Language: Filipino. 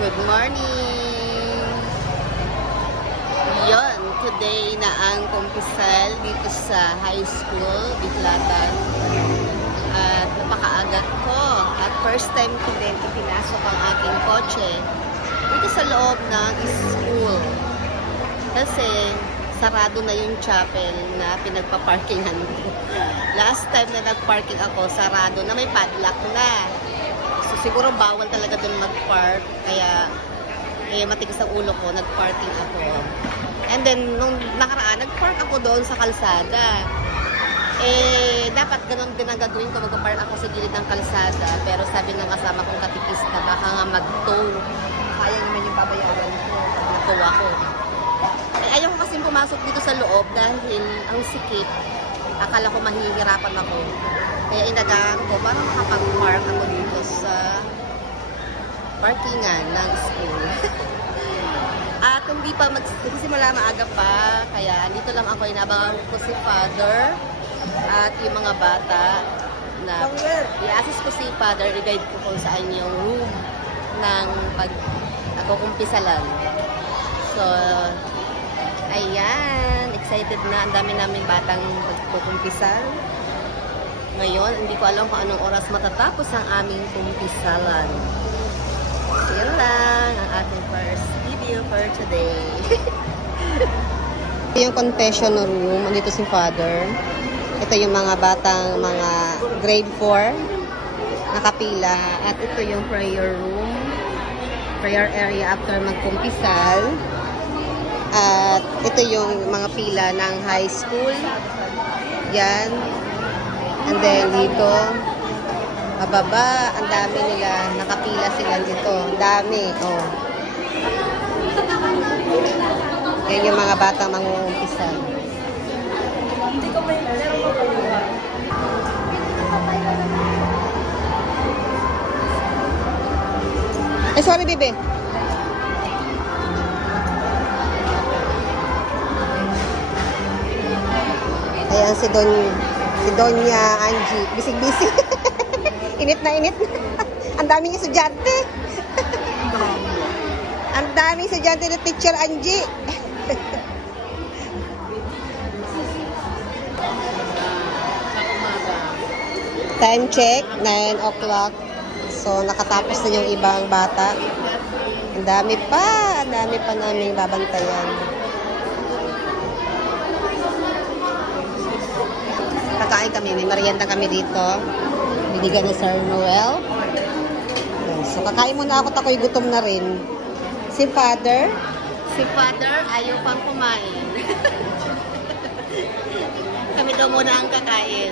Good morning! Yon, today na ang kumpisal dito sa high school, Bitlatan. At napakaagat ko. At first time ko din ipinasok ang aking kotse dito sa loob ng school. Kasi sarado na yung chapel na pinagpaparkingan ko. Last time na nagparking ako, sarado na, may padlock na. So siguro bawal talaga dun mag-park. Kaya matigas ang ulo ko, nag-parking ako. And then, nung nakaraan, nag-park ako doon sa kalsada. Dapat ganun din ang gagawin ko, mag-park ako sa gilid ng kalsada. Pero sabi ng kasama kong katikista, baka nga mag-tow. Kaya naman yung babayaran ko. Nag-tow ako. Ayaw ko kasing pumasok dito sa loob dahil ang sikip. Akala ko mahihirapan ako. Kaya inagaan ko para makapag-park ako dito sa parkingan ng school. At hindi pa magsisimula maaga pa, kaya dito lang ako, inabangan ko si Father at yung mga bata na i-assist ko si Father, i-guide ko kung saan yung room ng pagkukumpisalan. So, ayan, excited na, ang dami namin batang pagkukumpisal. Ngayon, hindi ko alam kung anong oras matatapos ang aming kumpisalan. Yun lang ang ating first video for today. Ito yung confession room. Andito si Father. Ito yung mga batang mga grade 4 nakapila. At ito yung prayer room. Prayer area after magkumpisal. At ito yung mga pila ng high school. Yan. And then dito, mababa, ang dami nila, nakapila sila dito. Ang dami, oh. Yan yung mga bata mangungumpisa. Ay, sorry, bebe. Ayan si Donya Angie. Bisig-bisig. Init na init. Ang daming estudyante. Ang daming estudyante ni Teacher Angie. Time check, 9 o'clock. So, nakatapos na yung ibang bata. Ang dami pa naming babantayan. Kakain kami, may merienda kami dito. Binigyan ni Sir Noel. So, kakain muna ako, ako'y gutom na rin. Si Father ayaw pang kumain. Kami daw muna ang kakain.